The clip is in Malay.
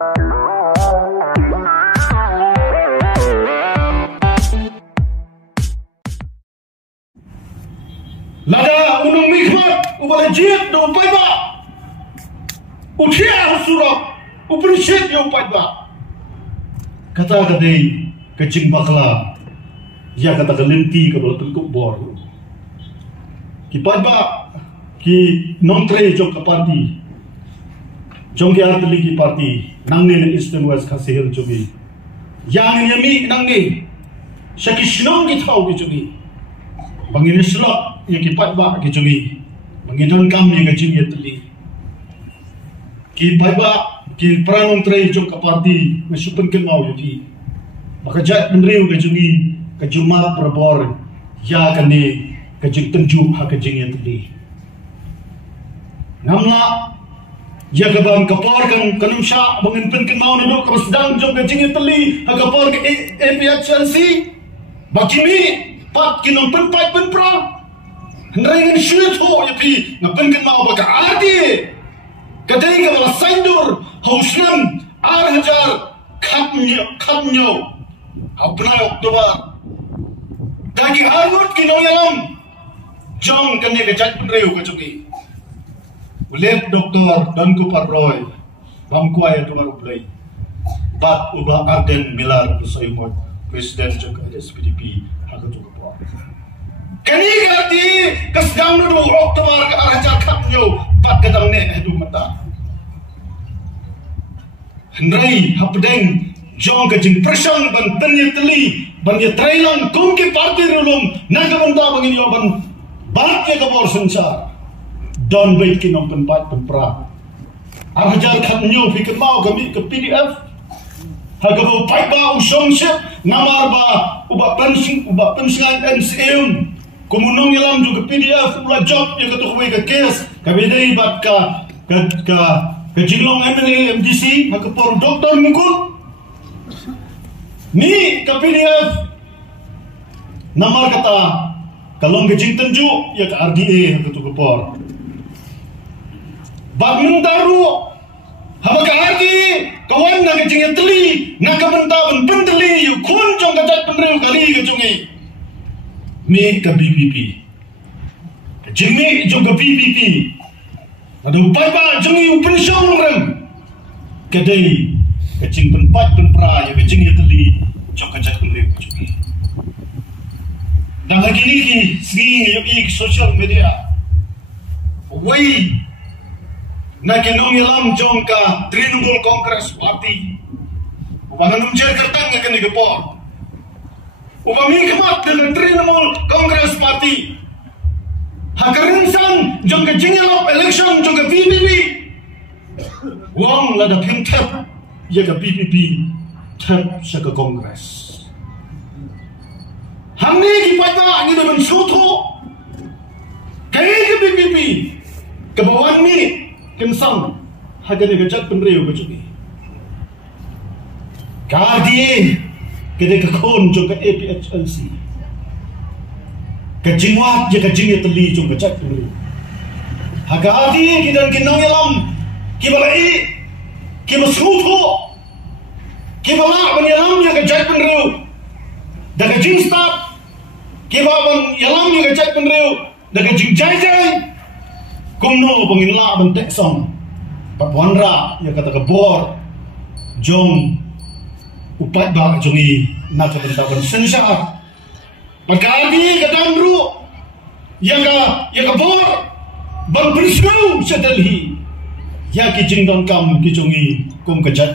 Lada unung mikmat ubala jiat do upai ba. Uthia husura upriset yo upai ba. Kata kadai kecing bakla ya kata kelinti ke bala tengkuk bor. Kipai ba ki nontre jok parti. Jong ki artli ki parti nangne Eastern West khasihel jogi. Yang yami nangne shakishnong ki thau ki jogi. Bangin slot yang kipat ba ke jogi mangidon kam yang gajin ya teli kipat ba ki pranong tre jok ka parti masupen ke mau yuti maka jat menriu ke jogi ke juma perbor ya kani ke jing tenju ha ke jing ya teli namla ya ke bang kapor kan kanumsha bangin pen ke mau nado ka sedang jok ke jing ya teli ha kapor ke APHNC bakimi pat kinong penpat penpra Nrengen syut ho ya pi ngapen kan mau baka adi kadai ka bala saindur hausnan hajar khatnyo apna Oktober dagi arut kinong yalam jong kane ka jat penreu ka chuki ulet doktor danku parroy bamkuai tu baru play bat ubah arden milar soimot presiden juga SPDP haga juga kani gati kasdam no Oktober ka araja khatnyo pat kadang ne edu mata hendrai hapdeng jong ka jing presang ban banya trailan kum ki parti rulum nagamanta bangin yo ban bat ke kabor sanchar don bait ki nom penpat penpra araja khatnyo fi kemau kami ke PDF hagabo pai ba usong sep namar ba uba pensingan NCM kumunong yalam juga PDF ula job yang ketukwe ke kes kabedai bat ka jinglong MNA MDC ha por doktor mungkul ni ke PDF namar kata kalong ke jing tenju ya ke RDA ha ketukwe por bat mentaru ha ka RDA kawan na ke jing teli na ka bentaban penteli yu kun jong ka jat penreu kali ke jungi me ke BPP jimi juga BPP ada upaya ba jungi upen syong rem kadai kecing penpat penpra ya kecing ya teli jok kajat penreu jungi dan lagi ni sing yo social media wai na kenong yalam jong ka Trinamool Congress Party ubanganum jer kertang kan ni gepor upami kemat dengan Trinamool Congress Party hakarinsan jong ke jingelop election jong ke BPP wang lada pintep ya ke BPP tep sa ke Congress hamni ki pata ni dengan soto kaya ke BPP ke bawah ni kensang hagane ke jat penreu ke jugi kadi kede ke kon jong ke APHNC ke jingwat je ke jingye teli jong ke chat penreu haga adi kidan kinong yalam kibalai kimasruto kibala ban yalam je ke chat penreu daga jing start kibaban yalam je ke chat penreu daga jing jai kumno bangin la ban teksam patwanra ya kata ke bor jong upat ba jongi na ka bentaban sensar pagkadi kadamru ya ka bor ban prisnu sa Delhi ya ki jingdon kam ki jongi kum ka jat